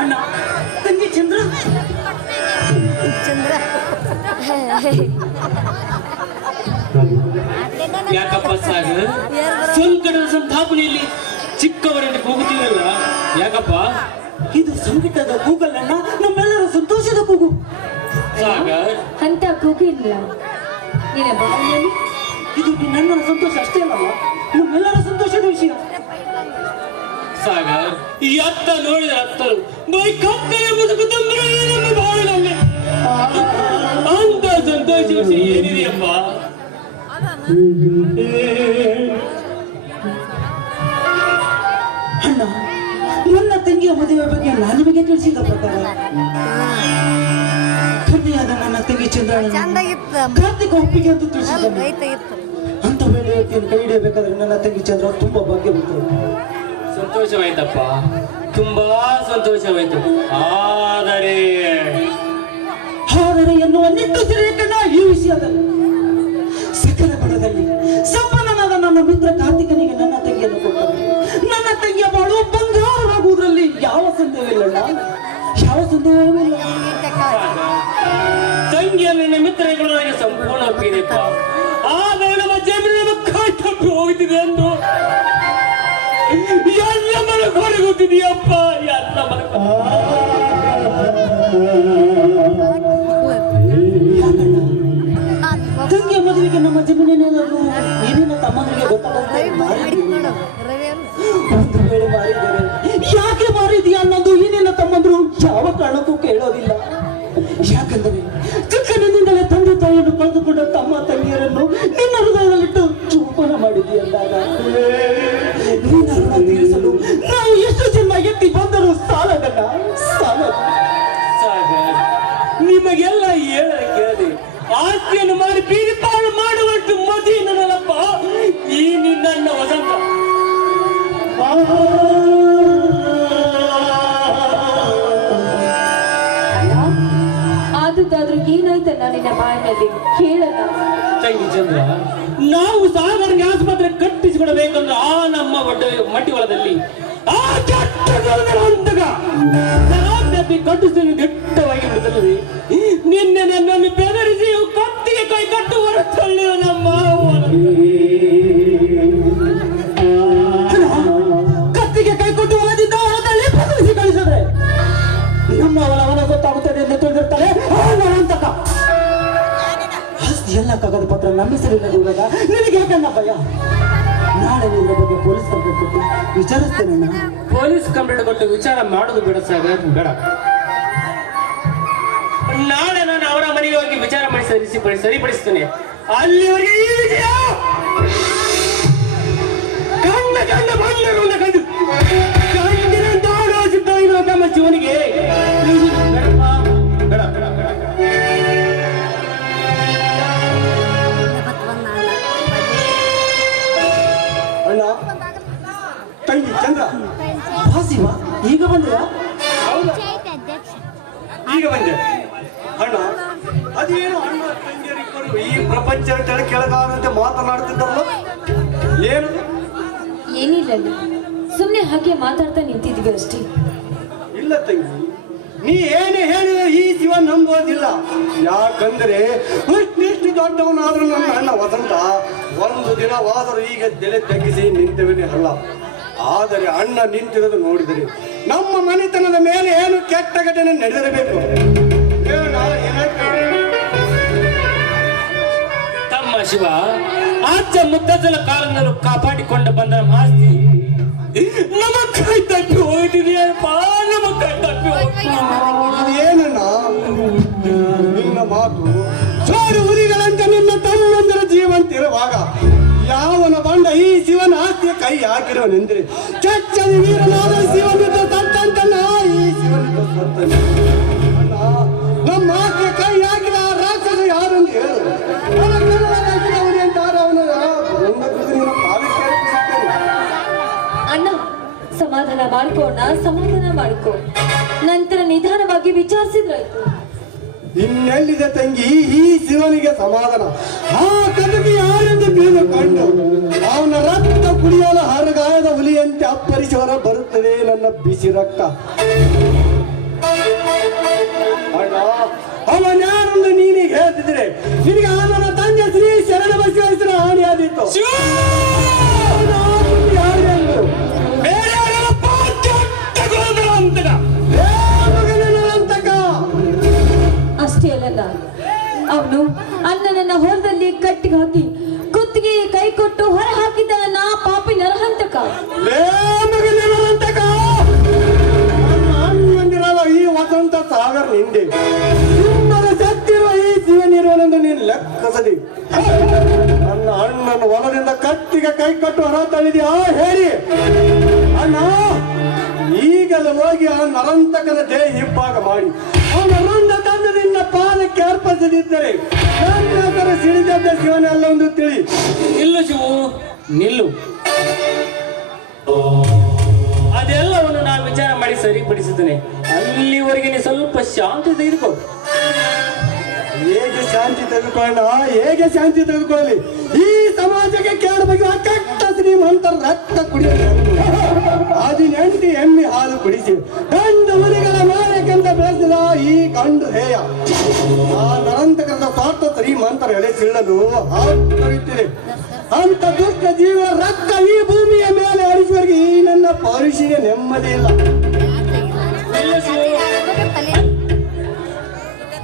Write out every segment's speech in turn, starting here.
ಅಣ್ಣ ತಂಗಿ ಚಂದ್ರ ಚಂದ್ರ ಯಾಕಪ್ಪ ಸಾಗರ್ ಸಂಕಟದ ಸಂತಾಪನೆಯಲ್ಲಿ ಚಿಕ್ಕವರನ್ನು ಕೂಗುತ್ತಿರಲ್ಲ ಯಾಕಪ್ಪ? ಇದು ಸಂಕಟದ ಕೂಗಲ್ಲ ಅಣ್ಣ, ನಮ್ಮೆಲ್ಲರ ಸಂತೋಷದ ಕೂಗು. ಸಾಗರ್ ಅಂತ ಕೂಗು ಇಲ್ಲ ನಿನ್ನ ಬಾಯಲ್ಲಿ. ಇದು ನನ್ನ ಸಂತೋಷ ಅಷ್ಟೇ ಅಲ್ಲವ, ನಮ್ಮೆಲ್ಲರ ಸಂತೋಷದ ವಿಷಯ. ಸಾಗರ್ ಈ ಅತ್ತ ನೋಡಿದ ಅತ್ತರು ಬೈ ಕತ್ತಲೆ ಮುಸುಕುತ್ತಂದ್ರೆ ನಮ್ಮ ಬಾಳಿನಲ್ಲಿ ಅಂತ ಸಂತೋಷ ವಿಷಯ ಏನಿದೆಯಪ್ಪ? ಅಣ್ಣ, ನನ್ನ ತಂಗಿಯ ಮದುವೆ ಬಗ್ಗೆ ನಾನು ನಿಮಗೆ ತಿಳಿಸಿದ ಪ್ರಕಾರ ಕನ್ಯೆಯಾದ ನನ್ನ ತಂಗಿ ಚಂದ್ರಣ್ಣ ಕಾರ್ತಿಕ ಒಪ್ಪಿಗೆ ಅಂತ ತಿಳಿಸಿದ್ದಾನೆ. ಅಂತ ವೇಳೆ ಕೈ ಹಿಡಿಯಬೇಕಾದ್ರೆ ನನ್ನ ತಂಗಿ ಚಂದ್ರ ತುಂಬಾ ಭಾಗ್ಯವಂತರು. ಸಂತೋಷವಾಯ್ತಪ್ಪ, ತುಂಬಾ ಸಂತೋಷವಾಯ್ತು. ಆದರೆ ಎನ್ನುವ ನಿಟ್ಟುಸಿರಿಯ ಕಣ್ಣ ಈ ವಿಷಯದಲ್ಲಿ ಸಕಲ ಗುಣದಲ್ಲಿ ಸಂಪನ್ನನಾದ ನನ್ನ ಮಿತ್ರ ಕಾರ್ತಿಕನಿಗೆ ನನ್ನ ತಂಗಿಯನ್ನು ಕೊಟ್ಟರು. ನನ್ನ ತಂಗಿಯ ಬಾಳು ಬಂಗಾರವಾಗುವುದರಲ್ಲಿ ಯಾವ ಸಂದೇಹವಿಲ್ಲ, ಯಾವ ಸಂದೇಹವಿಲ್ಲ. ತಂಗಿಯ ನನ್ನ ಮಿತ್ರಗಳು ನನಗೆ ಸಂಪೂರ್ಣ ಒಪ್ಪಿದೆಪ್ಪ. ಆದರೆ ನಮ್ಮ ಜಮೀನು ನಮ್ಮ ಕೈ ತಪ್ಪಿ ಹೋಗ್ತಿದೆ ಎಂದು ಎಲ್ಲ ಮನಕೊಂಡು ಗೊತ್ತಿದೆಯಪ್ಪ, ಎಲ್ಲ ತಂಗಿಯ ಮದುವೆಗೆ ನಮ್ಮ ಜಮೀನೇನಾದರೂ ಏನೇನ ತಮ್ಮನಿಗೆ ಗೊತ್ತಾಗಂತೆ ಒಂದು ವೇಳೆ ಮಾರಿದರೆ ಯಾಕೆ ಮಾರಿದೀಯ ಅನ್ನೋದು ಏನೇನ ತಮ್ಮಂದ್ರು ಯಾವ ಕಾರಣಕ್ಕೂ ಕೇಳೋದಿಲ್ಲ. ಯಾಕಂದರೆ ಚಿಕ್ಕನಿಂದಲೇ ತಂದೆ ತಾಯಿಯನ್ನು ಕಳೆದುಕೊಂಡ ತಮ್ಮ ತಂಗಿಯರನ್ನು ನಿನ್ನ ಹೃದಯದಲ್ಲಿಟ್ಟು ಚುಂಬನ ಮಾಡಿದೆಯಂದಾಗ ನಿನ್ನ ಋಣ ತೀರಿಸಲು ನಾವು ಎಷ್ಟು ಜನ್ಮ ಎತ್ತಿ ಬಂದರೂ ಸಾಲಗಲ್ಲ, ಸಾಲಲ್ಲ. ಸಾಗರ್ ನಿಮಗೆಲ್ಲ ಹೇಳದೆ ಕೇಳದೆ ಆಸ್ತಿಯನ್ನು ಮಾಡಿ ಬೀದಿ ಪಾಲು ಮಾಡುವಷ್ಟು ಮದಿ ನನ್ನಲ್ಲಪ್ಪ ಈ ನಿನ್ನ ವಸಂತ. ಆದದ್ದಾದ್ರೂ ಏನಾಯ್ತಲ್ಲ ನಿನ್ನ ಬಾಯಿನಲ್ಲಿ ಕೇಳಲ್ಲ. ತಂಗಿ ಚಂದ್ರ, ನಾವು ಸಾಗರ್ಗೆ ಆಸ್ಪತ್ರೆ ಕಟ್ಟಿಸಿಕೊಡಬೇಕಂದ್ರೆ ಆ ನಮ್ಮ ಮಟ್ಟಿ ಹೊಲದಲ್ಲಿ ಆ ಕಟ್ಟಿಸಿ ದಿಟ್ಟವಾಗಿ ಬಿಡುತ್ತದೆ. ನಿನ್ನೆ ನನ್ನನ್ನು ಬೆದರಿಸಿ ಕತ್ತಿಗೆ ಕೈ ಕಟ್ಟುವ ತಳ್ಳಿದ ನಮ್ಮ ಕತ್ತಿಗೆ ಕೈ ಕೊಟ್ಟು ಹೊಲದಿಂದ ಹೊಲದಲ್ಲಿ ಬೆದರಿಸಿ ಕಳಿಸಿದ್ರೆ ನಮ್ಮ ಹೊಲವನ ಗೊತ್ತಾಗುತ್ತದೆ ಎಂದು ತಿಳಿದಿರ್ತಾರೆ ಅಂತಕ. ಆಸ್ತಿ ಎಲ್ಲ ಕಾಗದ ಪತ್ರ ನಮ್ಮ ಹೆಸರಿಲ್ಲದಾಗ ನಿನಗೆ ಯಾಕನ್ನ ಭಯ? ನಾಳೆ ನಿನ್ನ ಬಗ್ಗೆ ಪೊಲೀಸ್ ಕಂಪ್ಲೇಂಟ್ ಕೊಟ್ಟು ವಿಚಾರಿಸ್ತೇನೆ. ಪೊಲೀಸ್ ಕಂಪ್ಲೇಂಟ್ ಕೊಟ್ಟು ವಿಚಾರ ಮಾಡೋದು ಬೇಡ ಸಾಗರ್, ಬೇಡ. ನಾಳೆ ನಾನು ಅವರ ಮನೆಗೆ ಹೋಗಿ ವಿಚಾರ ಮಾಡಿ ಸರಿಪಡಿಸ್ತೇನೆ. ಅಲ್ಲಿವರೆಗೆ ಈ ವಿಜಯ ಕಂಡ ಕಂಡ ಬಣ್ಣಗೊಂಡ ಕಂಡು ಕಂಡಿನಂತ ಆಲೋಚಿಸ್ತಾ ಇರುವ ನಮ್ಮ ಜೀವನಿಗೆ ಬೇಡ ಬೇಡ ಬೇಡ. ಅಣ್ಣ, ತಂಗಿ ಚಂದ್ರ, ಭಾಸಿವ ಈಗ ಬಂದಿರಾ? ಈಗ ಬಂದೆ ಅಣ್ಣ. ಅದೇನು ಅಣ್ಣ ತಂಗಿಯರಿಬ್ಬರು ಈ ಪ್ರಪಂಚ ಕೆಳಗಾದಂತೆ ಮಾತನಾಡ್ತಿದ್ದಾರಲ್ಲ, ಏನು? ಏನಿಲ್ಲ, ಸುಮ್ಮನೆ ಹಾಗೆ ಮಾತಾಡ್ತಾ ನಿಂತಿದ್ವಿ ಅಷ್ಟೇ. ಇಲ್ಲ ತಂಗಿ, ನೀ ಏನೇ ಹೇಳಿದ್ರೆ ಈ ಜೀವ ನಂಬೋದಿಲ್ಲ. ಯಾಕಂದ್ರೆ ಇಷ್ಟು ದೊಡ್ಡವನಾದ್ರೂ ನನ್ನ ಅಣ್ಣ ವಸಂತ ಒಂದು ದಿನವಾದರೂ ಈಗ ತಲೆ ತಗ್ಗಿಸಿ ನಿಂತವನೇ ಅಲ್ಲ. ಆದರೆ ಅಣ್ಣ ನಿಂತಿರೋದು ನೋಡಿದರೆ ನಮ್ಮ ಮನೆತನದ ಮೇಲೆ ಏನು ಕೆಟ್ಟ ಘಟನೆ ನಡೆದಿರಬೇಕು. ತಮ್ಮ ಶಿವ ಅಜ್ಜ ಮುದ್ದಜ್ಜನ ಕಾಲದಲ್ಲೂ ಕಾಪಾಡಿಕೊಂಡು ಬಂದ ಆಸ್ತಿ ನಮ್ಮ ಕೈ ತಪ್ಪಿ ಹೋಗಿದೆಯಪ್ಪ, ನಮ್ಮ ಕೈ ತಪ್ಪಿ ಏನಣ್ಣ ನಿನ್ನ ಮಾತು? ಸಾರು ಹುರಿಗಳಂತೆ ನಿನ್ನ ತಮ್ಮಂದರ ಜೀವಂತಿರುವಾಗ ಯಾವನ ಬಂಡ ಈ ಶಿವನ ಆಸ್ತಿಯ ಕೈ ಹಾಕಿರೋನೆಂದ್ರೆ ಚಚ್ಚದ ವೀರನಾದ ಶಿವನಿದ್ದ ತಟ್ಟಂತನ ಈ ಶಿವನಿದ್ದ ಸತ್ತನೆ. ನಮ್ಮ ಆಸ್ತಿಯ ಕೈ ಹಾಕಿದ ಆ ರಾಕ್ಷಸ ಯಾರಂತ ಹೇಳು. ಅಂತಾರೆ ಅವನ ಅಣ್ಣ, ಸಮಾಧಾನ ಮಾಡ್ಕೋ ಅಣ್ಣ, ಸಮಾಧಾನ ಮಾಡ್ಕೋ. ನಂತರ ನಿಧಾನವಾಗಿ ವಿಚಾರಿಸಿದ್ರಾಯ್ತು. ಇನ್ನೆಲ್ಲಿದೆ ತಂಗಿ ಈ ಶಿವನಿಗೆ ಸಮಾಧಾನ? ಆ ಕದಗಿ ಯಾರೆಂದು ತಿಳಿದುಕೊಂಡು ಅವನ ರಕ್ತ ಕುಡಿಯಲು ಹರಗಾಯದ ಹುಲಿಯಂತೆ ಅಪ್ಪರಿಸುವರ ಬರುತ್ತದೆ ನನ್ನ ಬಿಸಿ ರಕ್ತ. ಅಣ್ಣ, ಅವನ್ಯಾರನ್ನು ನೀನೀಗ ಹೇಳ್ತಿದ್ರೆ ನಿನಗೆ ಅವನ ತಂದೆ ಶ್ರೀ ಶರಣ ಬಸವೇಶ್ವರ ಹಾನಿಯಾದಿತ್ತು. ಯಾರೆಂದು ಅಷ್ಟೇ ಅಲ್ಲಲ್ಲ, ಅವನು ಅಣ್ಣನನ್ನ ಹೊರದಲ್ಲಿ ಕಟ್ಟಿಗೆ ಹಾಕಿ ಕುತ್ತಿಗೆ ಕೈ ಕೊಟ್ಟು ಹೊರ ಹಾಕಿದ್ದ ನನ್ನ ಪಾಪಿ ನರಹಂತಕ. ಅಣ್ಣಂದಿರಲ್ಲ ಈ ವಸಂತ ಸಾಗರ್ ನಿಂದೆ ನಿಮ್ಮದ ಸತ್ತಿರುವ ಈ ಶಿವನಿರುವನೆಂದು ನೀನು ಲೆಕ್ಕಸದಿ. ನನ್ನ ಅಣ್ಣನ ಹೊಲದಿಂದ ಕಟ್ಟಿಗೆ ಕೈ ಕಟ್ಟು ಹೊರ ತಳ್ಳಿದ್ಯಾ ಹೇಳಿ ಅಣ್ಣ. ಈಗಲೇ ಹೋಗಿ ಆ ನರಂತಕನ ದೇಹ ಹಿಪ್ಪಾಗ ಮಾಡಿ ಅವನ ರುಂಡ ತಂದು ನಿನ್ನ ಪಾದಕ್ಕೆ ಅರ್ಪಿಸದಿದ್ದರೆ ನನ್ನ ಹೆಸರು ಸಿಡಿದದ್ದ ಶಿವನೆಲ್ಲ ಒಂದು ತಿಳಿ. ನಿಲ್ಲು ಶಿವು, ನಿಲ್ಲು. ಅದೆಲ್ಲವನ್ನು ನಾನು ವಿಚಾರ ಮಾಡಿ ಸರಿಪಡಿಸುತ್ತೇನೆ. ಅಲ್ಲಿವರೆಗೆ ನೀ ಸ್ವಲ್ಪ ಶಾಂತಿ ತೆಗೆದುಕೋ. ಹೇಗೆ ಶಾಂತಿ ತೆಗೆದುಕೊಳ್ಳ, ಹೇಗೆ ಶಾಂತಿ ತೆಗೆದುಕೊಳ್ಳಲಿ? ಈ ಸಮಾಜಕ್ಕೆ ಕೇಳ ಬಗ್ಗೆ ಕೆಟ್ಟ ಶ್ರೀಮಂತರ ರಕ್ತ ಕುಡಿಯಲು 18 ಎಮ್ಮೆ ಹಾಲು ಕುಡಿಸಿ ಗಂಡು ಹುಲಿಗಳ ಮಾರಕ್ಕೆಂತ ಬೆಳೆಸಿದ ಈ ಗಂಡು ಹೇಯ ಆ ನರಂತಕರದ ಸ್ವಾರ್ಥ ಶ್ರೀಮಂತರ ಎಲೆ ಸಿಳ್ಳಲು ಹಾಕುತ್ತಿದೆ. ಅಂತ ದುಷ್ಟ ಜೀವ ರಕ್ತ ಈ ಭೂಮಿಯ ಮೇಲೆ ಹರಿಸುವವರೆಗೆ ಈ ನನ್ನ ಪೌರುಷಿಗೆ ನೆಮ್ಮದಿ ಇಲ್ಲ.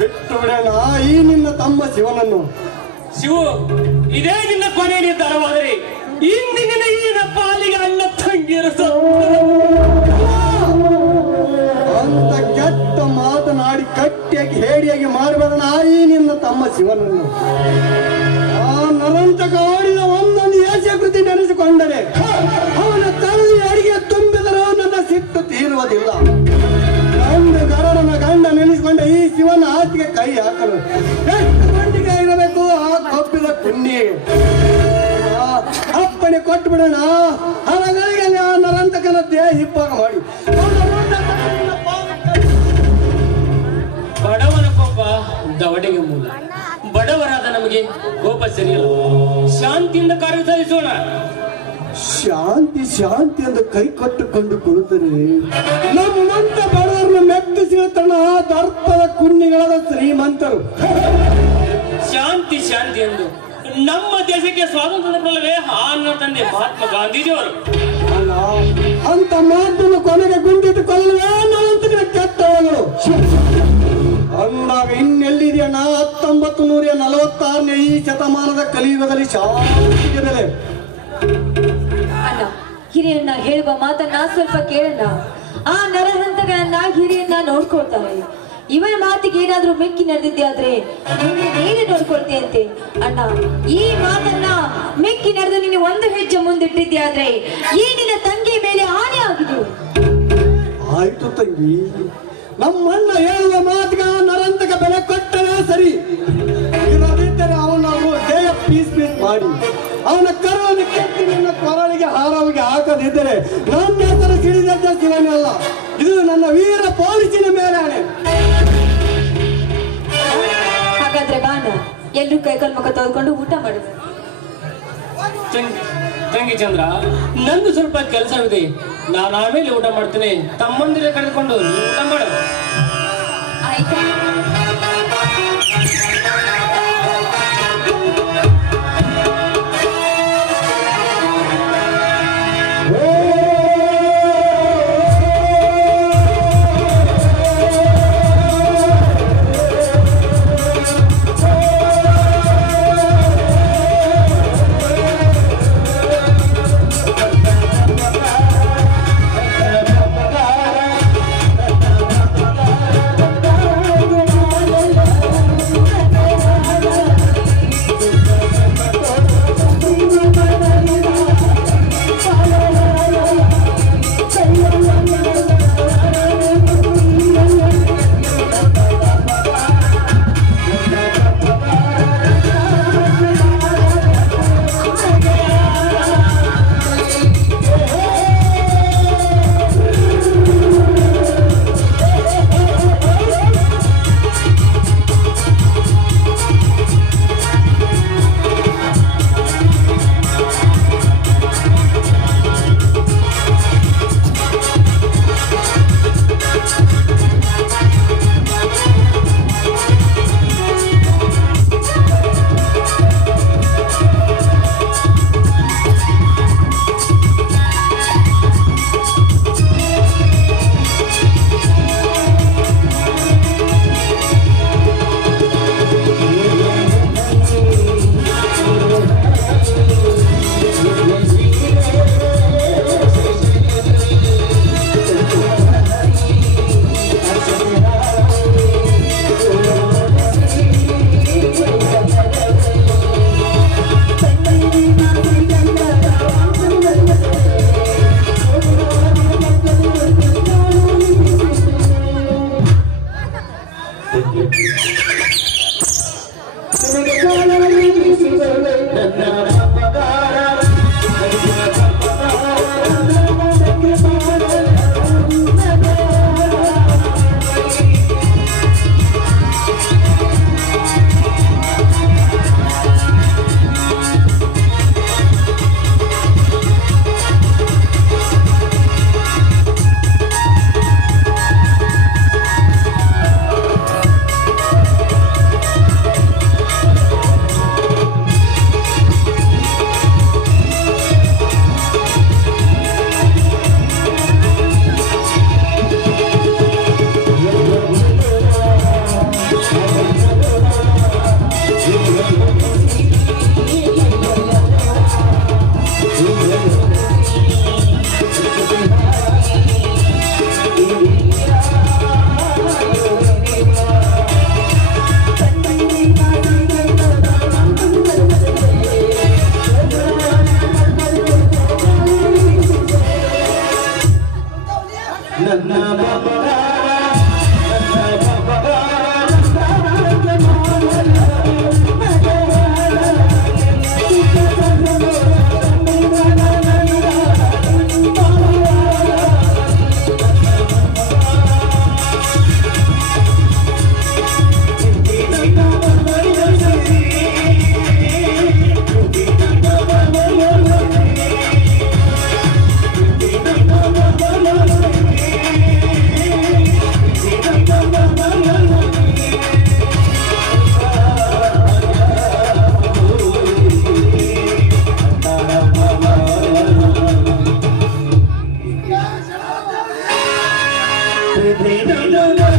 ಬಿಟ್ಟು ಬಿಡೋಣ ಈ ನಿನ್ನ ತಮ್ಮ ಶಿವನನ್ನು. ಶಿವು, ಇದೇ ನಿನ್ನ ಕೊನೆ ನಿರ್ಧಾರವಾದರೆ ಇಂದಿನ ಈ ಪಾಲಿಗೆ ಅಣ್ಣ ತಂಗಿಯರು ಅಂತ ಕೆಟ್ಟ ಮಾತನಾಡಿ ಕಟ್ಟಿಯಾಗಿ ಹೇಡಿಯಾಗಿ ಮಾಡಬೇಡಣ ಈ ನಿನ್ನ ತಮ್ಮ ಶಿವನನ್ನು. ಆ ನರಂತಕ ಆಡಿದ ಒಂದೊಂದು ಯಶಕೃತಿ ನೆನೆಸಿಕೊಂಡರೆ ಅವನ ತಳ್ಳಿ ಅಡಿಗೆ ತುಂಬಿದರೂ ನನ್ನ ಸಿಟ್ಟು ತೀರುವುದಿಲ್ಲ. ಗಂಡು ಗರಡನ ಗಂಡ ನೆನೆಸಿಕೊಂಡ ಈ ಶಿವನ ಆತಿಗೆ ಕೈ ಹಾಕಲು ಎಷ್ಟು ಗಂಡಿಗೆ ಇರಬೇಕು ಆ ಕಬ್ಬಿದ ಪುಣ್ಯ. ಅಪ್ಪಣೆ ಕೊಟ್ಟು ಬಿಡೋಣ ಹಲಗಳಿಗೆ ಆ ನರಂತಕನ ದೇಹ ಹಿಪ್ಪಾಗ ಮಾಡಿ ಬಡವನ ಕೋಪ ದವಡೆಗೆ ಮೂಲ. ಬಡವರಾದ ನಮಗೆ ಕೋಪ ಸರಿಯಲ್ಲ. ಶಾಂತಿಯಿಂದ ಕಾರ್ಯ ಸಾಧಿಸೋಣ. ಶಾಂತಿ ಶಾಂತಿ ಎಂದು ಕೈ ಕಟ್ಟುಕೊಂಡು ಕೊಡುತ್ತಾರೆ. ನಮ್ಮಂತ ಬಡವರನ್ನು ಮೆಟ್ಟಿಸಿರುತ್ತಾನ ದರ್ಪದ ಕುನ್ನಿಗಳಾದ ಶ್ರೀಮಂತರು. ಶಾಂತಿ ಶಾಂತಿ ಎಂದು ನಮ್ಮ ದೇಶಕ್ಕೆ ಸ್ವಾತಂತ್ರ್ಯ ಕೊಡಲೇ ಅನ್ನ ತಂದೆ ಮಹಾತ್ಮ ಗಾಂಧೀಜಿಯವರು. ಅಲ್ಲ, ಅಂತ ಮಾತನ್ನು ಕೊನೆಗೆ ಗುಂಡಿಟ್ಟುಕೊಳ್ಳುವ ನಮ್ಮಂತಗಿನ ಕೆಟ್ಟಗಳು ಅಂದಾಗ ಇನ್ನೆಲ್ಲಿದೆಯಣ್ಣ? 1946ನೇ ಈ ಶತಮಾನದ ಕಲಿಯುಗದಲ್ಲಿ ಶಾಂತಿಗೆ ಬೆಲೆ. ಅಣ್ಣ, ಹಿರಿಯಣ್ಣ ಹೇಳುವ ಮಾತನ್ನ ಸ್ವಲ್ಪ ಕೇಳಣ್ಣ. ಆ ನರಹಂತಗಳನ್ನ ಹಿರಿಯಣ್ಣ ನೋಡ್ಕೊಳ್ತಾರೆ. ಇವನ ಮಾತಿಗೆ ಏನಾದ್ರೂ ಮೆಕ್ಕಿ ನಡೆದಿದ್ದೆ ಆದ್ರೆ ನೀನೇ ನೋಡ್ಕೊಳ್ತೀಯಂತೆ. ಅಣ್ಣ, ಈ ಮಾತನ್ನ ಮೆಕ್ಕಿ ನಡೆದು ನೀನು ಒಂದು ಹೆಜ್ಜೆ ಮುಂದಿಟ್ಟಿದ್ದೆ ಆದ್ರೆ ಈ ನಿನ್ನ ತಂಗಿ ಮೇಲೆ ಹಾನಿ ಆಗಿದೆ. ಆಯ್ತು ತಂಗಿ, ನಮ್ಮಣ್ಣ ಹೇಳುವ ಮಾತಿಗೆ ನರಂತಕ ಬೆಲೆ ಕೊಟ್ಟರೆ ಸರಿ. ಇಲ್ಲದಿದ್ದರೆ ಅವನನ್ನು ದೇಹ ಪೀಸ್ ಮಾಡಿ ಅವನ ಕರುವನ್ನು ಕೆತ್ತಿ ನನ್ನ ಕೊರಳಿಗೆ ಹಾರವಿಗೆ ಹಾಕದಿದ್ದರೆ ನನ್ನ ಹೆಸರು ಸಿಡಿದದ್ದ ಶಿವನಲ್ಲ, ಇದು ನನ್ನ ವೀರ ಪೌರುಷಿನ ಮೇಲೆ ಆಣೆ. ಹಾಗಾದ್ರೆ ಬಾಣ, ಎಲ್ಲರೂ ಕೈಕಾಲು ಮುಖ ತೊಳ್ಕೊಂಡು ಊಟ ಮಾಡುದು. ತಂಗಿ ಚಂದ್ರ, ನಂದು ಸ್ವಲ್ಪ ಕೆಲಸವಿದೆ. ನಾನು ಆಮೇಲೆ ಊಟ ಮಾಡ್ತೇನೆ. ತಮ್ಮಂದಿರ ಕರೆದುಕೊಂಡು ಊಟ ಮಾಡು. ಆಯ್ತಾ? ಪ್ರತಿದಿನವೂ